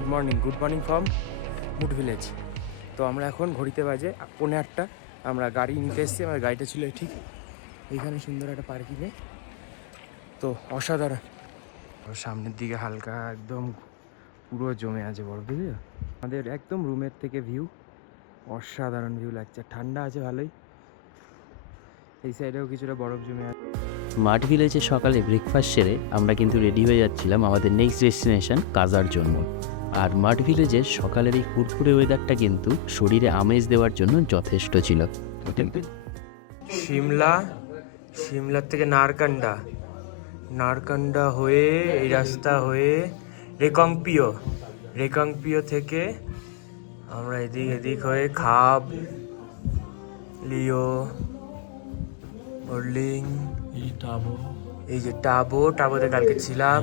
Good morning from Mud village. তো আমরা এখন ঘড়িতে বাজে 8:45। আমরা গাড়ি নিতে এসেছি, আমার গাড়িটা ছিল ঠিক এইখানে সুন্দর একটা পার্কিংয়ে। তো অসাধারণ, সামনের দিকে হালকা একদম পুরো জমে আছে বরফ, বুঝলি? আমাদের একদম রুমের থেকে ভিউ অসাধারণ ভিউ লাগছে, ঠান্ডা আছে ভালোই, এই সাইডেও কিছুটা বরফ জমে আছে। মাড ভিলেজে সকালে ব্রেকফাস্ট সেরে আমরা কিন্তু রেডি হয়ে যাচ্ছিলাম আমাদের নেক্সট ডেস্টিনেশন কাজার জন্য। আর মাড ভিলেজের সকালের এই ফুরফুরে ওয়েদারটা কিন্তু শরীরে আমেজ দেওয়ার জন্য যথেষ্ট ছিল। সিমলার থেকে নারকান্ডা হয়ে এই রাস্তা হয়ে রেকংপিও থেকে আমরা এদিক হয়ে খাব, লিও, বর্লিং, এই যে টাবোতে কালকে ছিলাম,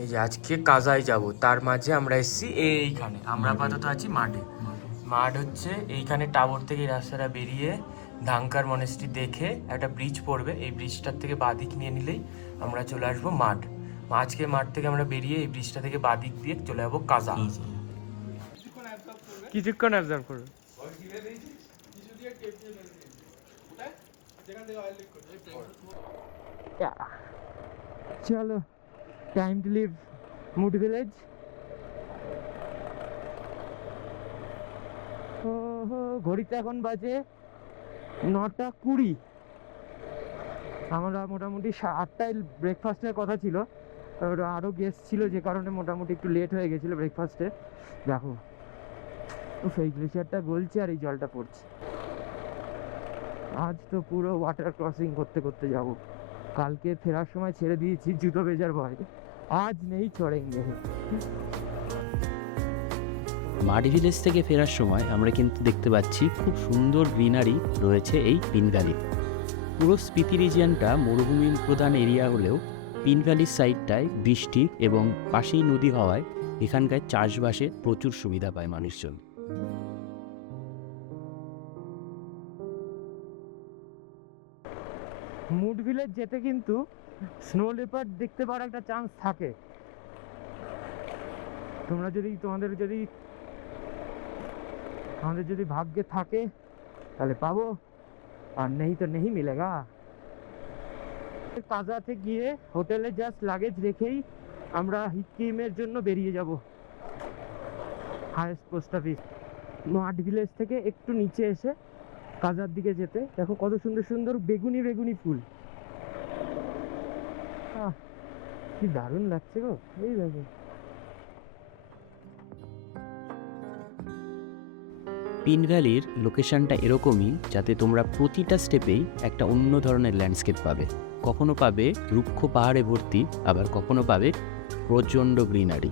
এই যে আজকে কাজায় যাব। তার মাঝে আমরা এসেছি এইখানে, আমরা আপাতত আছি মাঠ হচ্ছে এইখানে। টাবর থেকে এই রাস্তাটা বেরিয়ে ধাঙ্কার মনেস্ট্রি দেখে একটা ব্রিজ পড়বে, এই ব্রিজটার থেকে বাদিক নিয়ে নিলেই আমরা চলে আসবো মাঠ। আজকে মাঠ থেকে আমরা বেরিয়ে এই ব্রিজটা থেকে বাদিক দিয়ে চলে যাবো কাজা। কিছুক্ষণ অবজার্ভ করবো। চলো, time to leave Mud village. ঘড়িতে এখন বাজে 9:20। আমরা মোটামুটি 8টায় ব্রেকফাস্টের কথা ছিল, আরও গেস্ট ছিল যে কারণে মোটামুটি একটু লেট হয়ে গেছিলো ব্রেকফাস্টে। দেখো সেই গ্লেশিয়ারটা গলছে আর এই জলটা পড়ছে। আজ তো পুরো ওয়াটার ক্রসিং করতে করতে যাব। কালকে ফেরার সময় ছেড়ে দিয়েছি জুতো ভেজার ভয়, আজ নেই চড়েঙ্গে। মাড ভিলেজ থেকে ফেরার সময় আমরা কিন্তু দেখতে পাচ্ছি খুব সুন্দর গ্রিনারি রয়েছে এই পিন ভ্যালি। পুরো স্পিতি রিজিয়নটা মরুভূমি প্রধান এরিয়া হলেও পিন ভ্যালির সাইডটায় বৃষ্টি এবং পাশেই নদী হওয়ায় এখানকার চাষবাসে প্রচুর সুবিধা পায় মানুষজন। মুড ভিলেজ যেতে কিন্তু স্নো লেপার্ড দেখতে পাওয়ার একটা চান্স থাকে। আমাদের যদি ভাগ্যে থাকে তাহলে পাবো, আর নেই তো নেই মিলেগা। কাজাতে গিয়ে হোটেলে জাস্ট লাগেজ রেখেই আমরা হিকিমের জন্য বেরিয়ে যাব। হায়েস্ট পোস্ট অফিস মাড ভিলেজ থেকে একটু নিচে এসে কাজার দিকে যেতে দেখো কত সুন্দর সুন্দর বেগুনি ফুল, কি দারুণ লাগছে গো। এই দেখো পিন ভ্যালির লোকেশনটা এরকমই যাতে তোমরা প্রতিটা স্টেপেই একটা অন্য ধরনের ল্যান্ডস্কেপ পাবে। কখনো পাবে রুক্ষ পাহাড়ে ভর্তি, আবার কখনো পাবে প্রচণ্ড গ্রিনারি।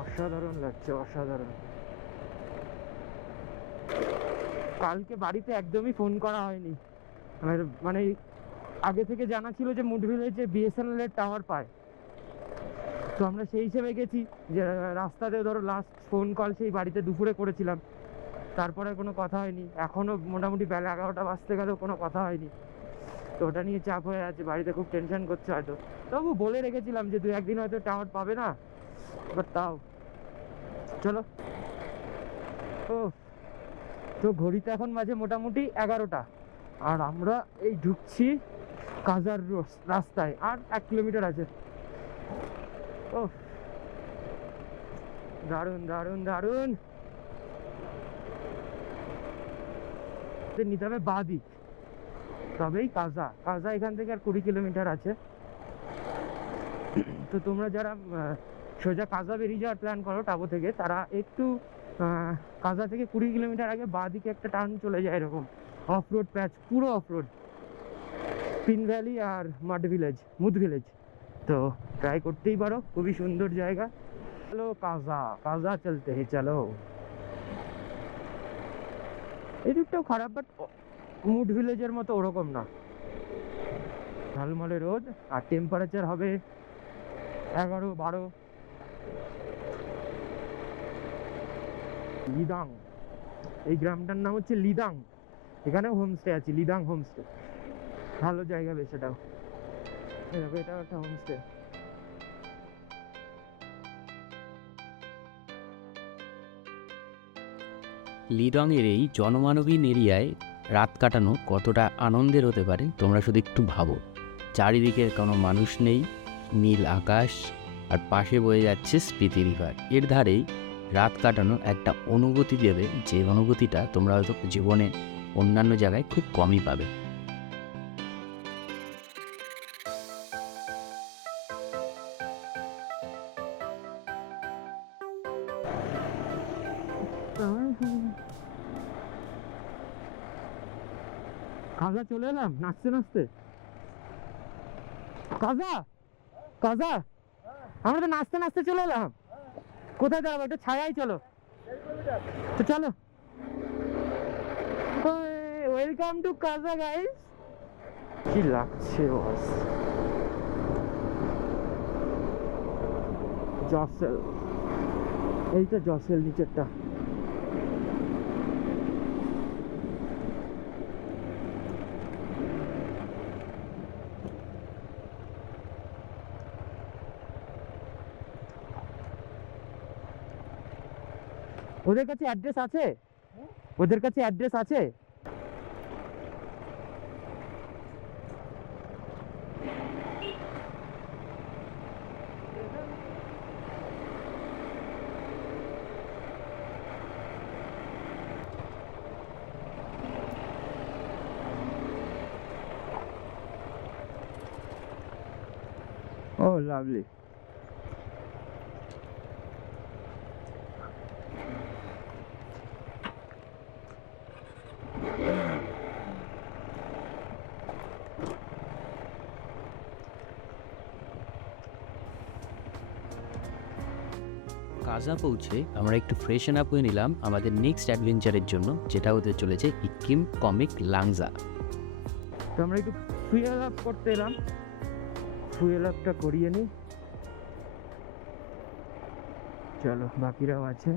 অসাধারণ লাগছে, অসাধারণ। কালকে বাড়িতে একদমই ফোন করা হয়নি, মানে আগে থেকে জানা ছিল যে মুড ভিলেজে বিএসএনএল এর টাওয়ার পায়, তো আমরা সেই হিসেবে গেছি। যে রাস্তাতে ধরো লাস্ট ফোন কল সেই বাড়িতে দুপুরে করেছিলাম, তারপরে কোনো কথা হয়নি। এখনও মোটামুটি বেলা 11টা বাজতে গেলেও কোনো কথা হয়নি, তো ওটা নিয়ে চাপ হয়ে আছে, বাড়িতে খুব টেনশন করছে হয়তো। তবু বলে রেখেছিলাম যে 2-1 দিন হয়তো টাওয়ার পাবে না, বাট তাও চলো। তো ঘড়িতে এখন বাজে মোটামুটি 11টা, আর আমরা এই ঢুকছি কাজার রাস্তায়, আর 1 কিলোমিটার আছে। দারুণ দারুণ দারুণ। নিতে হবে বাদিক, তবেই কাজা এখান থেকে আর 20 কিলোমিটার আছে। তো তোমরা যারা সোজা কাজা বেরিয়ে যাওয়ার প্ল্যান করো টাবো থেকে, তারা একটু কাজা থেকে 20 কিলোমিটার আগে বাদিকে একটা টার্ন চলে যায়, এরকম অফ রোড প্যাচ, পুরো অফ রোড, পিন ভ্যালি আর মুড ভিলেজ। তো ট্রাই করতেই পারো, খুবই সুন্দর জায়গা। চলো কাজা চলতে হে, চলো। এই রুটটাও খারাপ, বাট মুড ভিলেজের মতো ওরকম না। ঝলমলে রোদ, আর টেম্পারেচার হবে 11-12। লিদাং, এই গ্রামটার নাম হচ্ছে লিদাং। এখানে হোমস্টে আছে, লিদাং হোমস্টে, ভালো জায়গা বেশ এটাও। এই দেখো, এটা একটা হোমস্টে। লিডংয়ের এই জনমানবহীন এরিয়ায় রাত কাটানো কতটা আনন্দের হতে পারে তোমরা শুধু একটু ভাবো। চারিদিকে কোনো মানুষ নেই, নীল আকাশ, আর পাশে বয়ে যাচ্ছে স্পিতি রিভার। এর ধারেই রাত কাটানো একটা অনুভূতি দেবে, যে অনুভূতিটা তোমরা হয়তো জীবনে অন্যান্য জায়গায় খুব কমই পাবে। কাজা চলে এলাম নাচতে নাচতে। কাজা কাজা, আমরা তো নাচতে নাচতে চলে এলাম। কোথায় দাঁড়াবো? একটু ছায়াই চলো তো, চলো। ওয়েলকাম টু কাজা গাইস। কি লাগছে বস? জসেল, এই তো জসেল নিচেরটা। ওদের কাছে অ্যাড্রেস আছে? ওদের কাছে অ্যাড্রেস আছে? ও লাভলি। কাজা পৌঁছে আমরা একটু ফ্রেশন আপ হয়ে নিলাম আমাদের নেক্সট অ্যাডভেঞ্চারের জন্য, যেটা হতে চলেছে সিকিম কমিক লাংজা। তো আমরা একটু ফুয়েল আপ করতে এলাম, ফুয়েল আপটা করিয়ে নিই। চলো, বাকিরাও আছে।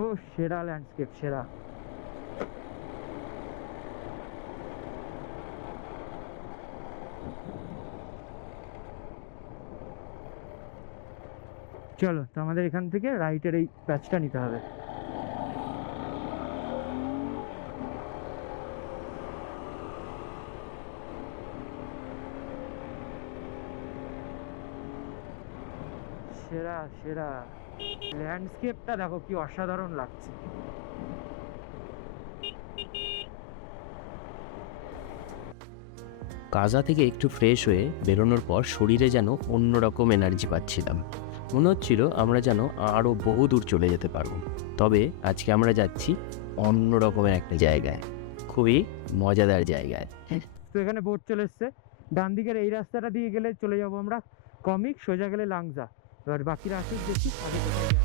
ও সেরা ল্যান্ডস্কেপ, সেরা। চলো, তো আমাদের এখান থেকে রাইটের এই প্যাচটা নিতে হবে। সেরা সেরা ল্যান্ডস্কেপটা দেখো কি অসাধারণ লাগছে। কাজা থেকে একটু ফ্রেশ হয়ে বেরোনোর পর শরীরে যেন অন্যরকম এনার্জি পাচ্ছিলাম। মনে হচ্ছিল আমরা যেন আরও বহু দূর চলে যেতে পারবো। তবে আজকে আমরা যাচ্ছি অন্য রকমের একটা জায়গায়, খুবই মজাদার জায়গায়। তো এখানে বোট চলে এসছে। ডান দিকের এই রাস্তাটা দিয়ে গেলে চলে যাবো আমরা কমিক, সোজা গেলে লাংজা। এবার বাকিরা আসুক, দেখি আগে কোথায় যায়।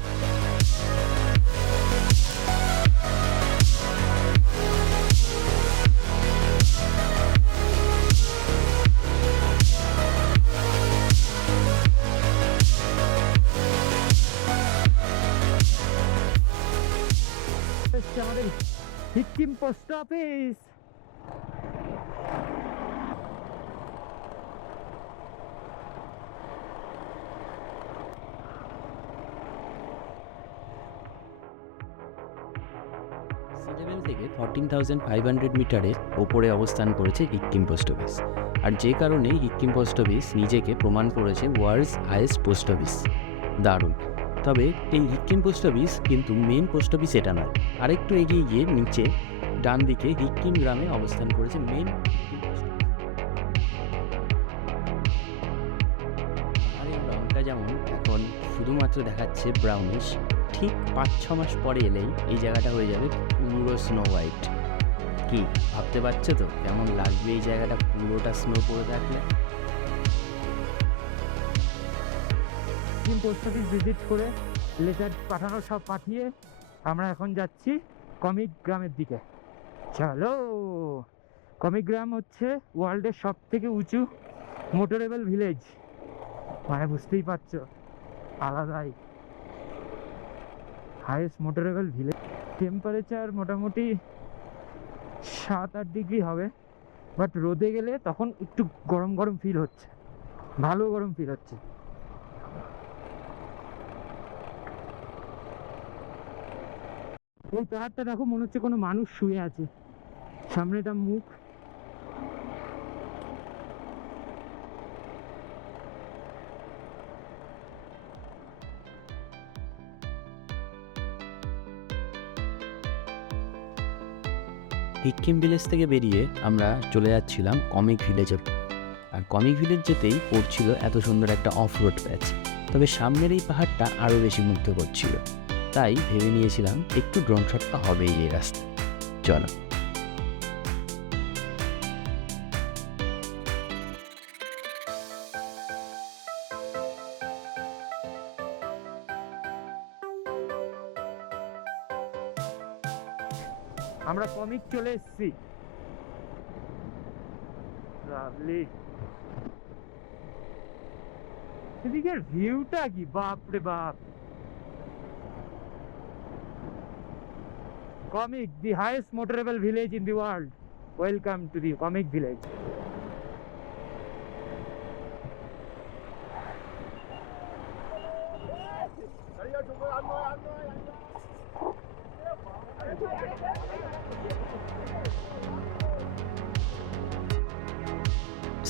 এসছে আমাদের Sikkim post office. Sea level থেকে 14,500 মিটারের ওপরে অবস্থান করেছে সিকিম পোস্ট অফিস, আর যে কারণে সিকিম পোস্ট অফিস নিজেকে প্রমাণ করেছে ওয়ার্ল্ডস হাইয়েস্ট পোস্ট অফিস। দারুণ। তবে এই সিকিম পোস্ট অফিস কিন্তু মেন পোস্ট অফিস এটা নয়। আরেকটু এগিয়ে গিয়ে নিচে ডান দিকে সিকিম গ্রামে অবস্থান করেছে মেন সিকিম পোস্ট অফিস। পাহাড়ের রঙটা যেমন এখন শুধুমাত্র দেখাচ্ছে ব্রাউনিশ, ঠিক 5-6 মাস পরে এলেই এই জায়গাটা হয়ে যাবে পুরো স্নো হোয়াইট। কি ভাবতে পারছো তো কেমন লাগবে এই জায়গাটা পুরোটা স্নো পড়ে থাকলে? সিকিম পোস্ট অফিস ভিজিট করে লেটার পাঠানো সব পাঠিয়ে আমরা এখন যাচ্ছি কমিক গ্রামের দিকে। চলো। কমিক গ্রাম হচ্ছে ওয়ার্ল্ডের সব থেকে উঁচু মোটরেবল ভিলেজ, মানে বুঝতেই পারছো আলাদাই হাইয়েস্ট মোটরেবল ভিলেজ। টেম্পারেচার মোটামুটি 7-8 ডিগ্রি হবে, বাট রোদে গেলে তখন একটু গরম গরম ফিল হচ্ছে, ভালো গরম ফিল হচ্ছে। এই পাহাড়টা দেখো, মনে হচ্ছে কোনো মানুষ শুয়ে আছে, সামনেটা মুখ। সিকিম ভিলেজ থেকে বেরিয়ে আমরা চলে যাচ্ছিলাম কমিক ভিলেজে। আর কমিক ভিলেজ যেতেই পড়ছিল এত সুন্দর একটা অফ রোড প্যাচ। তবে সামনের এই পাহাড়টা আরও বেশি মুগ্ধ করছিল, তাই ভেবে নিয়েছিলাম একটু ড্রোন শটটা হবেই এই রাস্তা। চলো। আমরা কমিক চলে এসেছি। লাভলি। এদিকের ভিউটা কি, বাপ রে বাপ। Comic, the highest motorable village in the world. Welcome to the Comic village.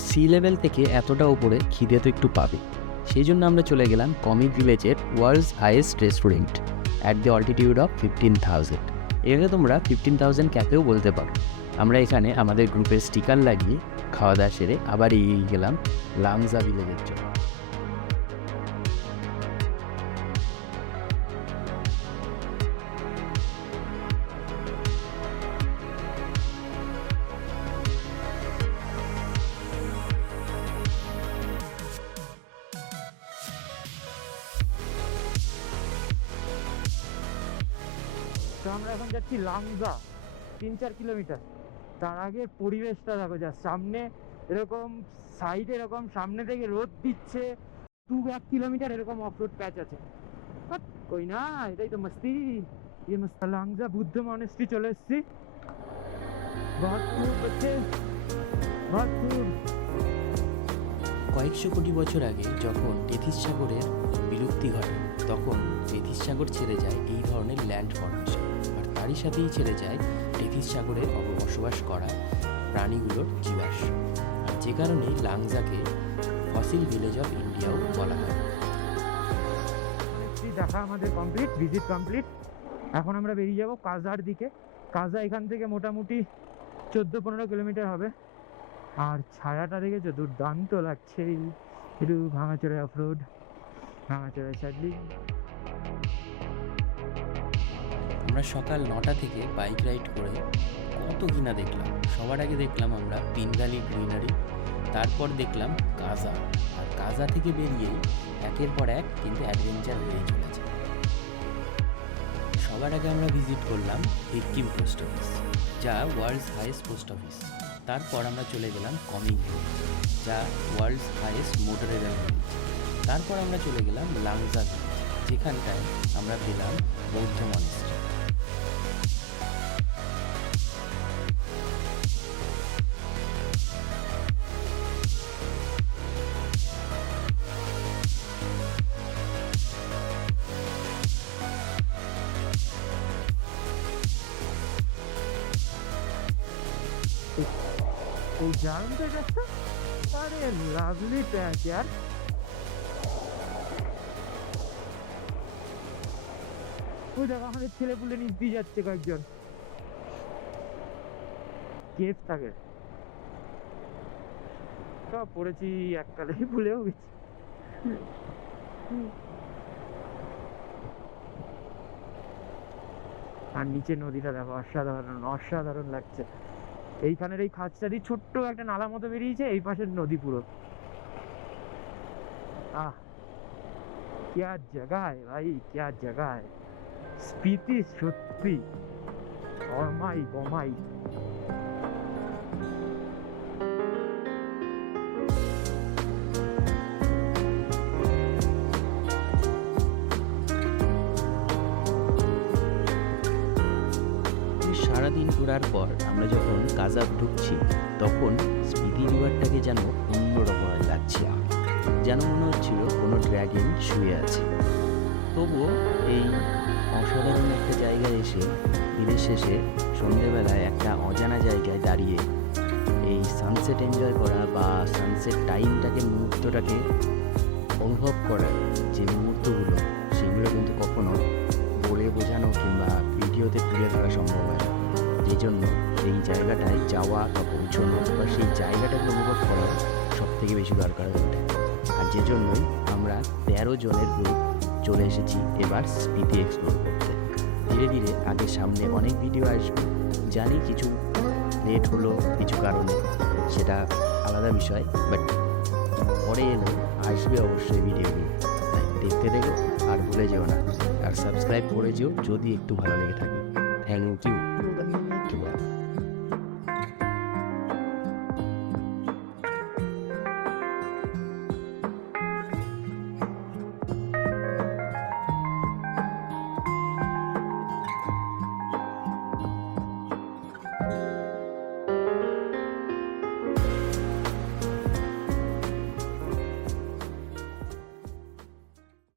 Sea level থেকে এতটা উপরে খিদে তো একটু পাবে, সেই জন্য আমরা চলে গেলাম কমিক ভিলেজের world's highest restaurant at the altitude of 15,000। এখানে তোমরা 15,000 ক্যাফেও বলতে পারো। আমরা এখানে আমাদের গ্রুপের স্টিকার লাগিয়ে খাওয়া দাওয়া সেরে আবার এগিয়ে গেলাম লাংজা ভিলেজের জন্য। তো আমরা এখন যাচ্ছি লাংজা, 3-4 কিলোমিটার। তার আগে পরিবেশটা দেখো, যা সামনে এরকম সাইডে এরকম সামনে থেকে রোদ দিচ্ছে, 2-1 কিলোমিটার এরকম অফরোড প্যাচ আছে। বাট কই না, এটাই তো মস্তি। ये मस्त लांगजा বুদ্ধ মনেস্ট্রি চলে এসেছি। बहुत दूर बच्चे, बहुत दूर। কয়েকশো কোটি বছর আগে যখন টেথিস সাগরের বিলুপ্তি ঘটে, তখন টেথিস সাগর ছেড়ে যায় এই ধরনের ল্যান্ড ফর্মেশন, আর তারই সাথেই ছেড়ে যায় টেথিস সাগরে বসবাস করা প্রাণীগুলোর জীবাশ্ম। আর যে কারণে লাংজাকে ফসিল ভিলেজ অফ ইন্ডিয়াও বলা হয়। দেখা আমাদের কমপ্লিট, ভিজিট কমপ্লিট। এখন আমরা বেরিয়ে যাব কাজার দিকে। কাজা এখান থেকে মোটামুটি 14-15 কিলোমিটার হবে। আর ছায়াটা দেখেছো, দুর্দান্ত লাগছে। একটু ভাঙাচোরা অফরোড, ভাঙাচোরা সাইডলি। আমরা সকাল 9টা থেকে বাইক রাইড করে কত কিনা দেখলাম। সবার আগে দেখলাম আমরা পিন ভ্যালি গ্রিনারি, তারপর দেখলাম কাজা। আর কাজা থেকে বেরিয়েই একের পর এক কিন্তু অ্যাডভেঞ্চার হয়ে চলেছে। সবার আগে আমরা ভিজিট করলাম সিকিম পোস্ট অফিস, যা ওয়ার্ল্ডস হাইয়েস্ট পোস্ট অফিস। তারপর আমরা চলে গেলাম কমিক ভিলেজ, যা ওয়ার্ল্ডস হাইয়েস্ট মোটরেবল ভিলেজ। তারপর আমরা চলে গেলাম লাংজা ভিলেজ, যেখানটায় আমরা পেলাম বৌদ্ধ মনেস্ট্রি। এই জানেন তো এটা? আরে লাভলি প্যাচ यार। ওই দেখো আমাদের ছেলে পুলে নিচ দিয়ে যাচ্ছে কয়েকজন। কেফ থাকে সব পড়েছি, এককালেই ভুলেও গেছি। আর নিচে নদীটা দেখো, অসাধারণ অসাধারণ লাগছে। এইখানের এই খাঁজটা দিয়ে ছোট্ট একটা নালা মতো বেরিয়েছে, এই পাশের নদী পুরো। আহ क्या जगह है भाई, क्या जगह है। স্পিতি সত্যি অমাই গমাই। সারাদিন ঘোরার পর আমরা যখন কাজার ঢুকছি তখন স্পিতি রিভারটাকে যেন অন্যরকম লাগছে, যেন মনে হচ্ছিল কোনো ড্র্যাগন শুয়ে আছে। তবুও এই অসাধারণ একটা জায়গায় এসে দিনের শেষে সন্ধেবেলায় একটা অজানা জায়গায় দাঁড়িয়ে এই সানসেট এনজয় করা বা সানসেট টাইমটাকে, মুহূর্তটাকে অনুভব করার যে মুহূর্তগুলো, সেগুলো কিন্তু কখনো বলে বোঝানো কিংবা ভিডিওতে তুলে ধরা সম্ভব হয় না। যেই জন্য সেই জায়গাটায় যাওয়া বা পৌঁছানো বা সেই জায়গাটাকে অনুভব করা সব থেকে বেশি দরকার হয়ে ওঠে। আর যে জন্যই আমরা 13 জনের গ্রুপ চলে এসেছি এবার স্পিতি এক্সপ্লোর করতে। ধীরে ধীরে আগে সামনে অনেক ভিডিও আসবে, জানি কিছু লেট হলো কিছু কারণে, সেটা আলাদা বিষয়, বাট পরে এলেও আসবে অবশ্যই ভিডিওগুলো। তাই দেখতে দেখো আর ভুলে যেও না, আর সাবস্ক্রাইব করে যেও যদি একটু ভালো লেগে থাকে। Thank you.